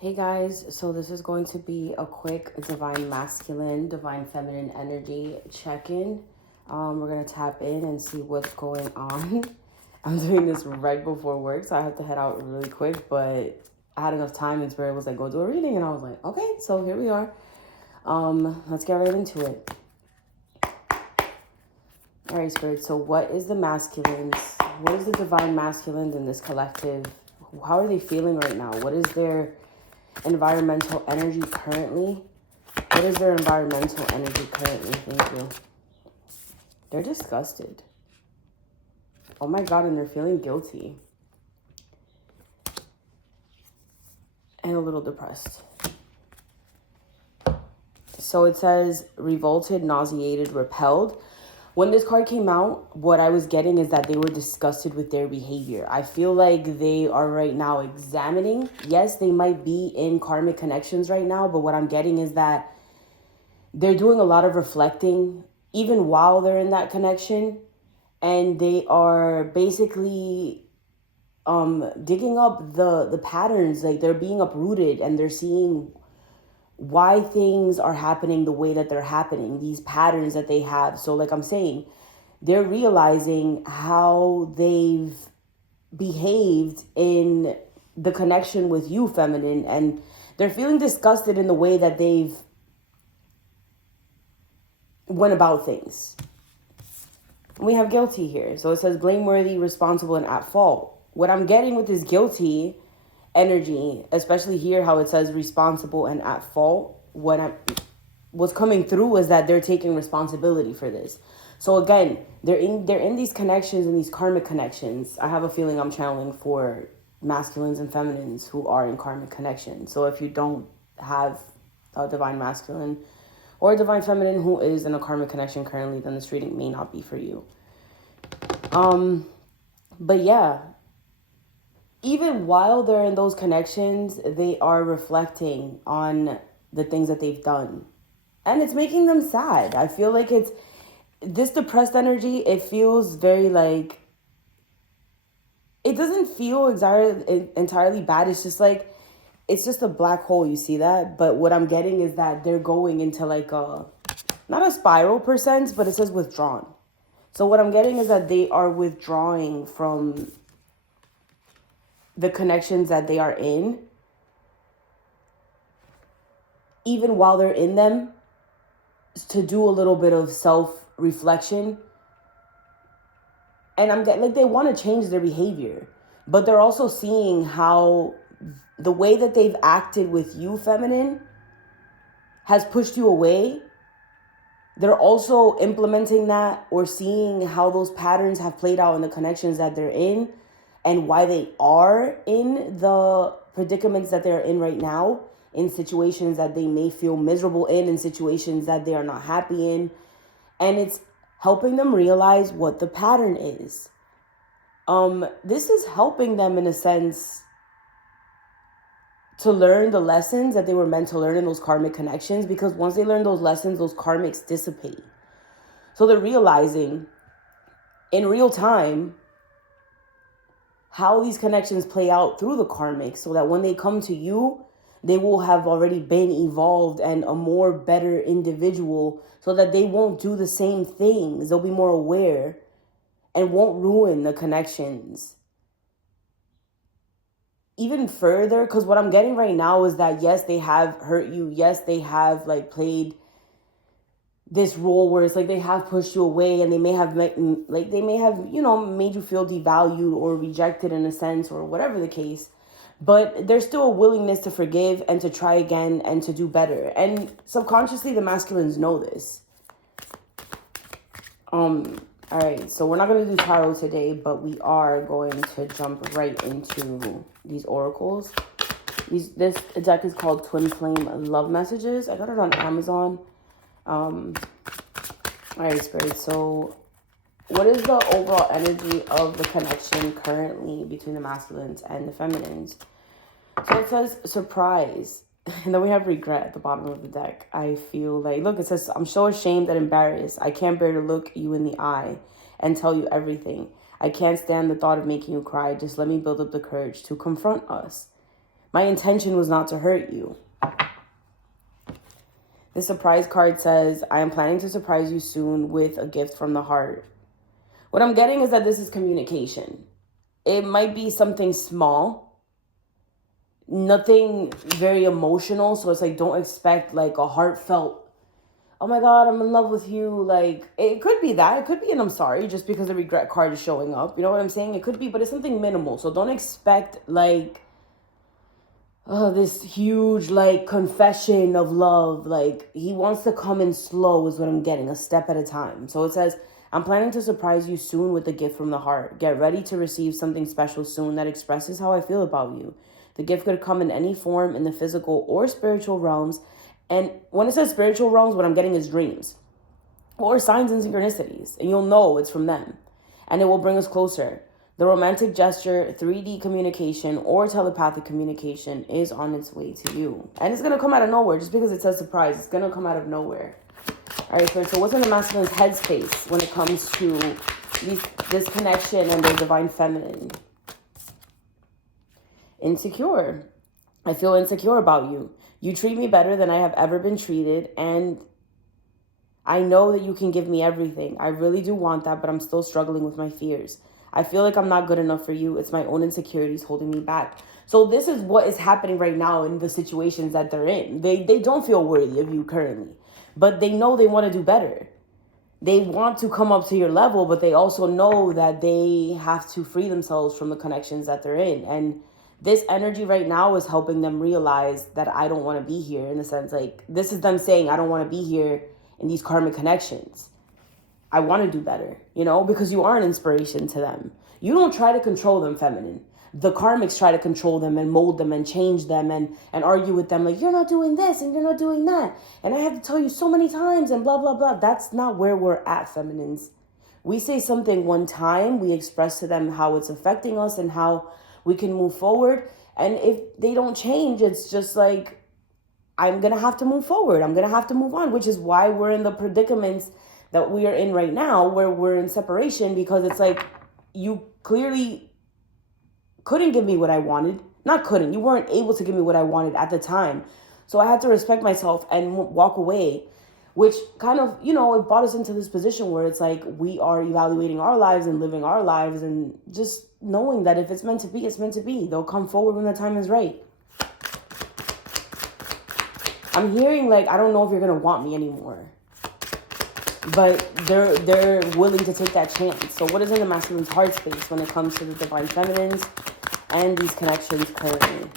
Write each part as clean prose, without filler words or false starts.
Hey guys, so this is going to be a quick divine masculine, divine feminine energy check-in. We're going to tap in and see what's going on. I'm doing this right before work, so I have to head out really quick, but I had enough time and Spirit was like, go do a reading, and I was like, okay, so here we are. Let's get right into it. All right, Spirit, so what is the masculines? What is the divine masculines in this collective? How are they feeling right now? What is their environmental energy currently? What is their environmental energy currently? Thank you. They're disgusted. Oh my God, and they're feeling guilty. And a little depressed. So it says revolted, nauseated, repelled. When this card came out, what I was getting is that they were disgusted with their behavior. I feel like they are right now examining. Yes, they might be in karmic connections right now, but what I'm getting is that they're doing a lot of reflecting even while they're in that connection, and they are basically digging up the patterns. Like, they're being uprooted and they're seeing why things are happening the way that they're happening, these patterns that they have. So like I'm saying, they're realizing how they've behaved in the connection with you, feminine, and they're feeling disgusted in the way that they've went about things. We have guilty here. So it says blameworthy, responsible, and at fault. What I'm getting with this guilty energy, especially here how it says responsible and at fault, what's coming through is that they're taking responsibility for this. So again, they're in these connections and these karmic connections. I have a feeling I'm channeling for masculines and feminines who are in karmic connections. So if you don't have a divine masculine or a divine feminine who is in a karmic connection currently, then this reading may not be for you. But yeah, even while they're in those connections, they are reflecting on the things that they've done. And it's making them sad. I feel like it's this depressed energy. It feels very like, it doesn't feel entirely bad. It's just like, it's just a black hole. You see that? But what I'm getting is that they're going into like not a spiral per sense, but it says withdrawn. So what I'm getting is that they are withdrawing from the connections that they are in, even while they're in them, to do a little bit of self-reflection. And I'm getting like they want to change their behavior, but they're also seeing how the way that they've acted with you, feminine, has pushed you away. They're also implementing that or seeing how those patterns have played out in the connections that they're in and why they are in the predicaments that they're in right now, in situations that they may feel miserable in situations that they are not happy in. And it's helping them realize what the pattern is. This is helping them in a sense to learn the lessons that they were meant to learn in those karmic connections, because once they learn those lessons, those karmics dissipate. So they're realizing in real time how these connections play out through the karmics, so that when they come to you, they will have already been evolved and a more better individual, so that they won't do the same things. They'll be more aware and won't ruin the connections even further. Because what I'm getting right now is that yes, they have hurt you. Yes, they have like played this role where it's like they have pushed you away, and they may have made you feel devalued or rejected in a sense, or whatever the case. But there's still a willingness to forgive and to try again and to do better. And subconsciously, the masculines know this. All right, so we're not going to do tarot today, but we are going to jump right into these oracles. This deck is called Twin Flame Love Messages. I got it on Amazon. All right, Spirit. So what is the overall energy of the connection currently between the masculines and the feminines? So it says surprise. And then we have regret at the bottom of the deck. I feel like, look, it says, I'm so ashamed and embarrassed. I can't bear to look you in the eye and tell you everything. I can't stand the thought of making you cry. Just let me build up the courage to confront us. My intention was not to hurt you. The surprise card says, I am planning to surprise you soon with a gift from the heart. What I'm getting is that this is communication. It might be something small, nothing very emotional. So it's like, don't expect like a heartfelt, oh my God, I'm in love with you. Like, it could be that. It could be an I'm sorry just because the regret card is showing up. You know what I'm saying? It could be, but it's something minimal. So don't expect like, oh, this huge like confession of love. Like, he wants to come in slow is what I'm getting, a step at a time. So it says, I'm planning to surprise you soon with a gift from the heart. Get ready to receive something special soon that expresses how I feel about you. The gift could come in any form in the physical or spiritual realms. And when it says spiritual realms, what I'm getting is dreams or signs and synchronicities. And you'll know it's from them. And it will bring us closer. The romantic gesture, 3D communication, or telepathic communication is on its way to you. And it's going to come out of nowhere. Just because it says surprise, it's going to come out of nowhere. All right, so what's in the masculine's headspace when it comes to this connection and their divine feminine? Insecure. I feel insecure about you. You treat me better than I have ever been treated, and I know that you can give me everything. I really do want that, but I'm still struggling with my fears. I feel like I'm not good enough for you. It's my own insecurities holding me back. So this is what is happening right now in the situations that they're in. They don't feel worthy of you currently, but they know they want to do better. They want to come up to your level, but they also know that they have to free themselves from the connections that they're in. And this energy right now is helping them realize that I don't want to be here, in the sense like this is them saying, I don't want to be here in these karmic connections. I want to do better, you know, because you are an inspiration to them. You don't try to control them, feminine. The karmics try to control them and mold them and change them and argue with them like, you're not doing this and you're not doing that. And I have to tell you so many times and blah, blah, blah. That's not where we're at, feminines. We say something one time, we express to them how it's affecting us and how we can move forward. And if they don't change, it's just like, I'm going to have to move forward. I'm going to have to move on, which is why we're in the predicaments that we are in right now, where we're in separation, because it's like, you clearly couldn't give me what I wanted. Not couldn't, you weren't able to give me what I wanted at the time. So I had to respect myself and walk away, which kind of, you know, it brought us into this position where it's like, we are evaluating our lives and living our lives and just knowing that if it's meant to be, it's meant to be. They'll come forward when the time is right. I'm hearing like, I don't know if you're going to want me anymore. But they're willing to take that chance. So what is in the masculine's heart space when it comes to the divine feminines and these connections currently?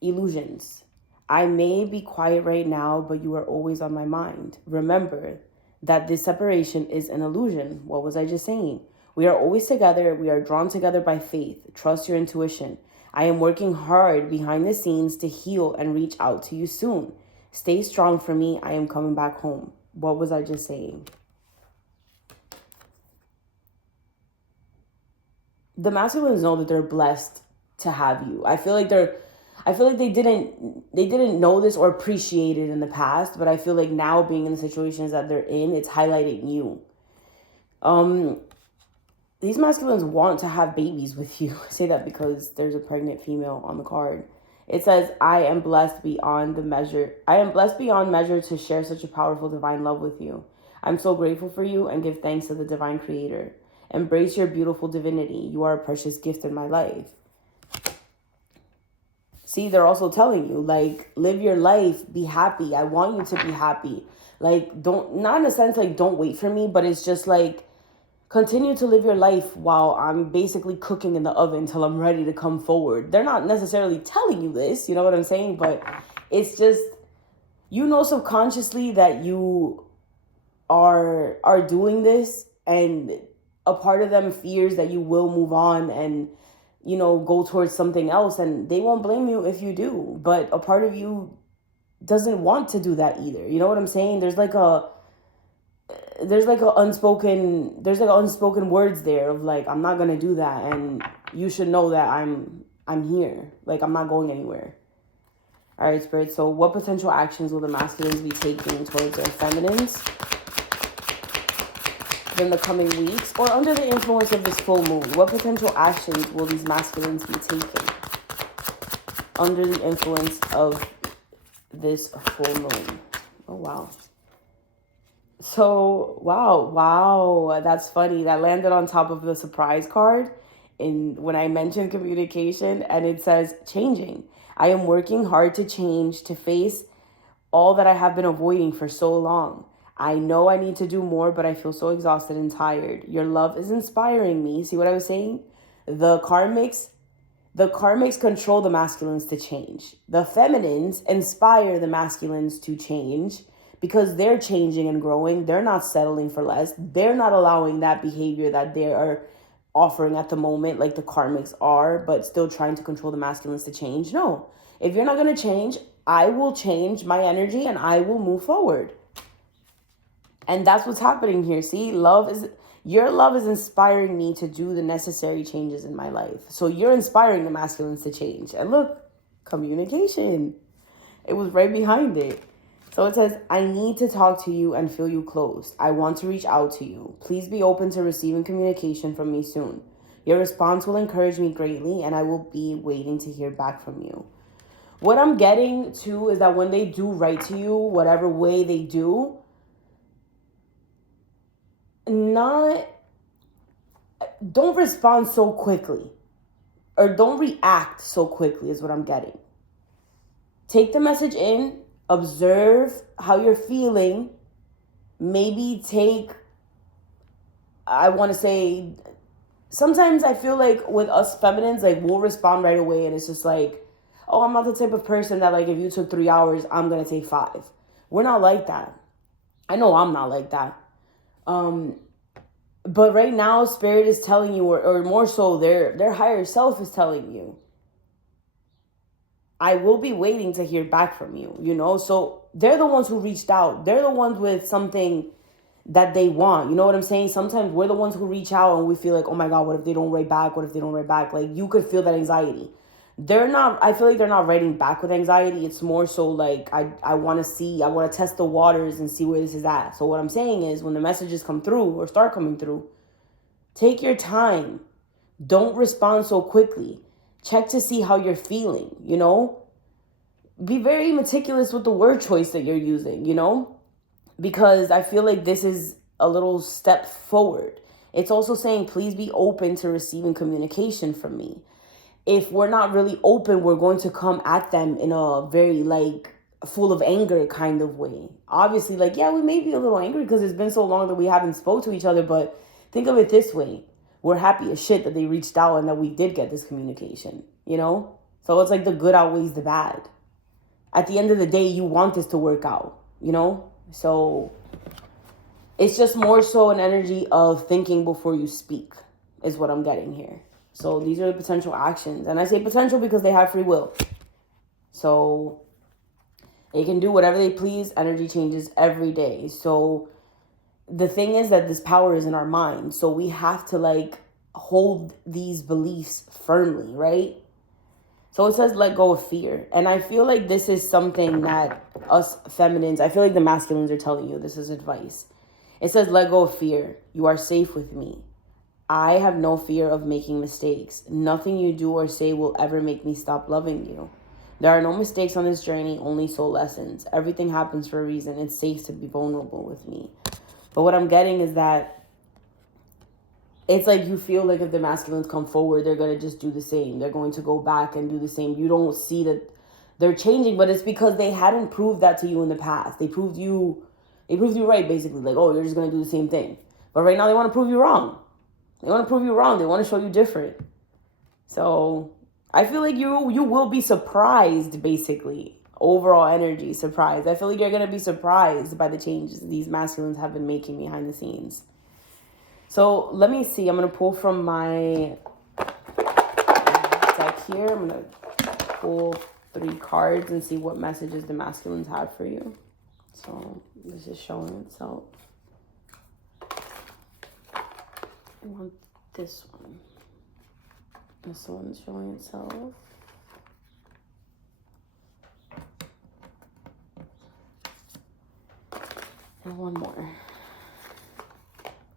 Illusions. I may be quiet right now, but you are always on my mind. Remember that this separation is an illusion. What was I just saying? We are always together. We are drawn together by faith. Trust your intuition. I am working hard behind the scenes to heal and reach out to you soon. Stay strong for me. I am coming back home. What was I just saying? The masculines know that they're blessed to have you. I feel like they didn't know this or appreciate it in the past, but I feel like now, being in the situations that they're in, it's highlighting you. These masculines want to have babies with you. I say that because there's a pregnant female on the card. It says, I am blessed beyond measure to share such a powerful divine love with you. I'm so grateful for you and give thanks to the divine creator. Embrace your beautiful divinity. You are a precious gift in my life. See, they're also telling you, like, live your life, be happy. I want you to be happy. Like, not in a sense like, don't wait for me, but it's just like, continue to live your life while I'm basically cooking in the oven till I'm ready to come forward. They're not necessarily telling you this, you know what I'm saying? But it's just, you know, subconsciously that you are doing this, and a part of them fears that you will move on and, you know, go towards something else, and they won't blame you if you do. But a part of you doesn't want to do that either. You know what I'm saying? There's like unspoken words there of like, I'm not gonna do that, and you should know that I'm here. Like, I'm not going anywhere. All right, Spirit. So what potential actions will the masculines be taking towards their feminines in the coming weeks, or under the influence of this full moon? What potential actions will these masculines be taking? under the influence of this full moon. Oh, wow. So, wow, that's funny. That landed on top of the surprise card when I mentioned communication, and it says changing. I am working hard to change, to face all that I have been avoiding for so long. I know I need to do more, but I feel so exhausted and tired. Your love is inspiring me. See what I was saying? The karmics control the masculines to change. The feminines inspire the masculines to change because they're changing and growing. They're not settling for less. They're not allowing that behavior that they are offering at the moment, like the karmics are, but still trying to control the masculines to change. No, if you're not going to change, I will change my energy and I will move forward. And that's what's happening here. See, your love is inspiring me to do the necessary changes in my life. So you're inspiring the masculines to change. And look, communication. It was right behind it. So it says, I need to talk to you and feel you close. I want to reach out to you. Please be open to receiving communication from me soon. Your response will encourage me greatly, and I will be waiting to hear back from you. What I'm getting to is that when they do write to you, whatever way they do, don't respond so quickly, or don't react so quickly is what I'm getting. Take the message in, observe how you're feeling, maybe sometimes I feel like with us feminines, like we'll respond right away and it's just like, oh, I'm not the type of person that like if you took 3 hours, I'm going to take 5. We're not like that. I know I'm not like that. But right now, Spirit is telling you, or more so, their higher self is telling you, I will be waiting to hear back from you, So they're the ones who reached out. They're the ones with something that they want. You know what I'm saying? Sometimes we're the ones who reach out and we feel like, oh my God, what if they don't write back? What if they don't write back? Like, you could feel that anxiety. I feel like they're not writing back with anxiety. It's more so like, I want to test the waters and see where this is at. So what I'm saying is when the messages come through or start coming through, take your time. Don't respond so quickly. Check to see how you're feeling, Be very meticulous with the word choice that you're using, Because I feel like this is a little step forward. It's also saying, please be open to receiving communication from me. If we're not really open, we're going to come at them in a very full of anger kind of way. Obviously, we may be a little angry because it's been so long that we haven't spoke to each other, but think of it this way. We're happy as shit that they reached out and that we did get this communication, So it's like the good outweighs the bad. At the end of the day, you want this to work out, So it's just more so an energy of thinking before you speak is what I'm getting here. So these are the potential actions. And I say potential because they have free will. So they can do whatever they please. Energy changes every day. So the thing is that this power is in our mind. So we have to hold these beliefs firmly, right? So it says let go of fear. And I feel like this is something that us feminines, I feel like the masculines are telling you this is advice. It says let go of fear. You are safe with me. I have no fear of making mistakes. Nothing you do or say will ever make me stop loving you. There are no mistakes on this journey, only soul lessons. Everything happens for a reason. It's safe to be vulnerable with me. But what I'm getting is that it's like you feel like if the masculines come forward, they're going to just do the same. They're going to go back and do the same. You don't see that they're changing, but it's because they hadn't proved that to you in the past. They proved you right, basically. Like, oh, you're just going to do the same thing. But right now they want to prove you wrong. They want to prove you wrong. They want to show you different. So I feel like you will be surprised, basically. Overall energy, surprised. I feel like you're going to be surprised by the changes these masculines have been making behind the scenes. So let me see. I'm going to pull from my deck here. I'm going to pull 3 cards and see what messages the masculines have for you. So this is showing itself. I want this one. This one's showing itself. And one more.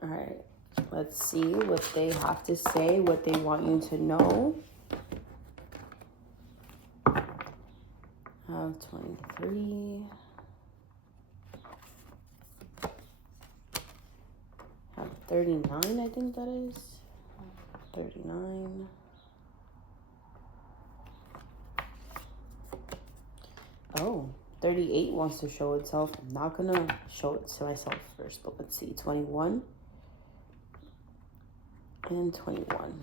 All right. Let's see what they have to say, what they want you to know. Have 23. Have 39, I think that is. 39. Oh, 38 wants to show itself. I'm not going to show it to myself first, but let's see. 21 and 21.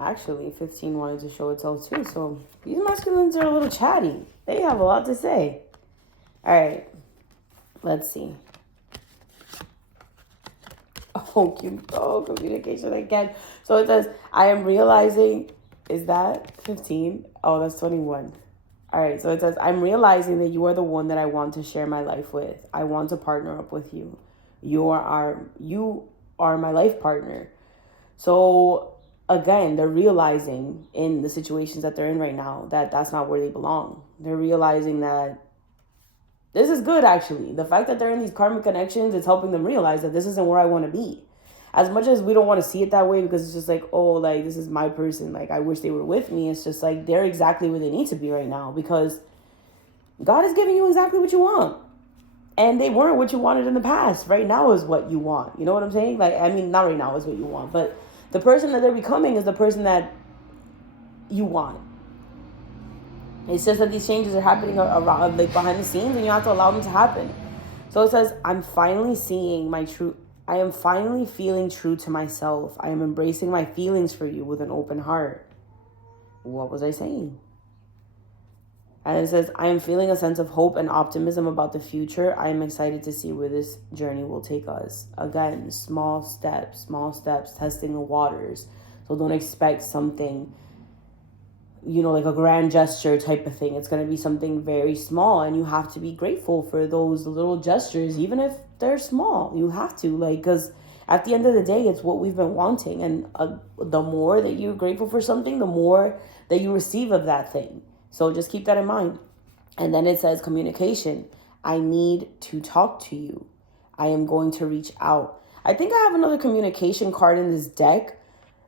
Actually, 15 wanted to show itself too. So these masculines are a little chatty. They have a lot to say. All right. Let's see. Oh, cute. Oh, communication again. So it says, I am realizing, is that 15? Oh, that's 21. All right. So it says, I'm realizing that you are the one that I want to share my life with. I want to partner up with you. You are my life partner. So again, they're realizing in the situations that they're in right now that that's not where they belong. They're realizing that this is good, actually. The fact that they're in these karmic connections, it's helping them realize that this isn't where I want to be. As much as we don't want to see it that way, because it's just like, oh, like, this is my person. Like, I wish they were with me. It's just like, they're exactly where they need to be right now, because God is giving you exactly what you want. And they weren't what you wanted in the past. Right now is what you want. You know what I'm saying? Like, I mean, not right now is what you want, but the person that they're becoming is the person that you want. It's just that these changes are happening around, like, behind the scenes, and you have to allow them to happen. So it says, I'm finally seeing my true, I am finally feeling true to myself. I am embracing my feelings for you with an open heart. What was I saying? And it says, I am feeling a sense of hope and optimism about the future. I am excited to see where this journey will take us. Again, small steps, testing the waters. So don't expect something, you know, like a grand gesture type of thing. It's going to be something very small, and you have to be grateful for those little gestures, even if they're small. You have to, like, because at the end of the day, it's what we've been wanting. And the more that you're grateful for something, the more that you receive of that thing. So just keep that in mind. And then it says communication. I need to talk to you. I am going to reach out. I think I have another communication card in this deck,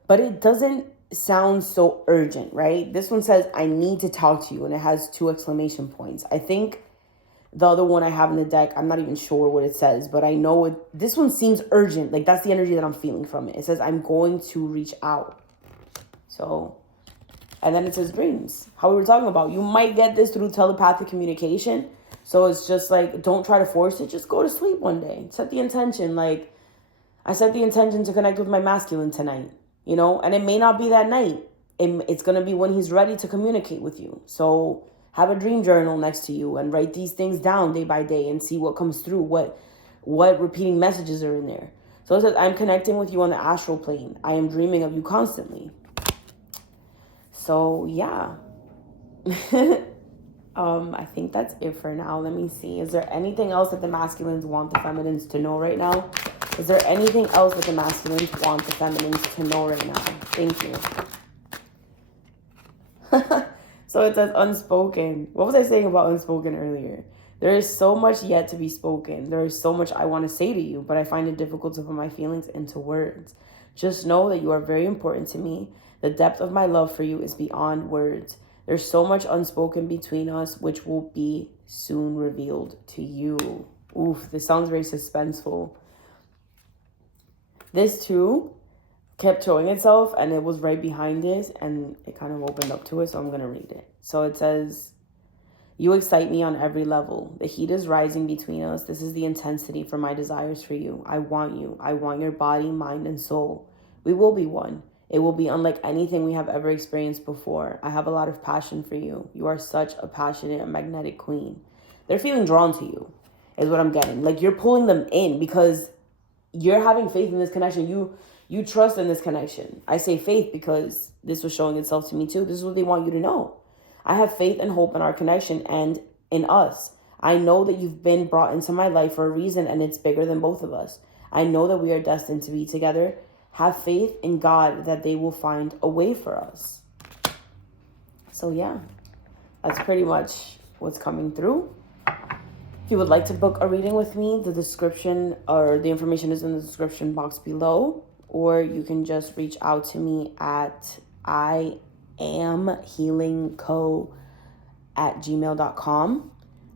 but it doesn't sound so urgent, right? This one says, I need to talk to you, and it has 2 exclamation points. I think the other one I have in the deck, I'm not even sure what it says, but I know this one seems urgent. Like, that's the energy that I'm feeling from it. It says, I'm going to reach out. So, and then it says dreams. How we were talking about. You might get this through telepathic communication. So it's just like, don't try to force it. Just go to sleep one day. Set the intention. Like, I set the intention to connect with my masculine tonight. You know, and it may not be that night. It's going to be when he's ready to communicate with you. So have a dream journal next to you and write these things down day by day and see what comes through, what repeating messages are in there. So it says, I'm connecting with you on the astral plane. I am dreaming of you constantly. So yeah, I think that's it for now. Let me see. Is there anything else that the masculines want the feminines to know right now? Is there anything else that the masculines want the feminines to know right now? Thank you. So it says unspoken. What was I saying about unspoken earlier? There is so much yet to be spoken. There is so much I want to say to you, but I find it difficult to put my feelings into words. Just know that you are very important to me. The depth of my love for you is beyond words. There's so much unspoken between us, which will be soon revealed to you. Oof, this sounds very suspenseful. This too kept showing itself, and it was right behind it, and it kind of opened up to it, so I'm going to read it. So it says, you excite me on every level. The heat is rising between us. This is the intensity for my desires for you. I want you. I want your body, mind, and soul. We will be one. It will be unlike anything we have ever experienced before. I have a lot of passion for you. You are such a passionate and magnetic queen. They're feeling drawn to you, is what I'm getting. Like, you're pulling them in because you're having faith in this connection. You trust in this connection. I say faith because this was showing itself to me too. This is what they want you to know. I have faith and hope in our connection and in us. I know that you've been brought into my life for a reason, and it's bigger than both of us. I know that we are destined to be together. Have faith in God that they will find a way for us. So yeah, that's pretty much what's coming through. If you would like to book a reading with me, the description or the information is in the description box below. or you can just reach out to me at iamhealingco@gmail.com.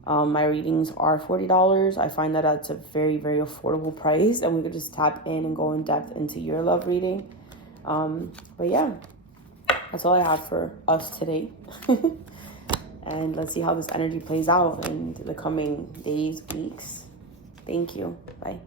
My readings are $40. I find that that's a very, very affordable price, and we could just tap in and go in depth into your love reading. But yeah, that's all I have for us today. And let's see how this energy plays out in the coming days, weeks. Thank you. Bye.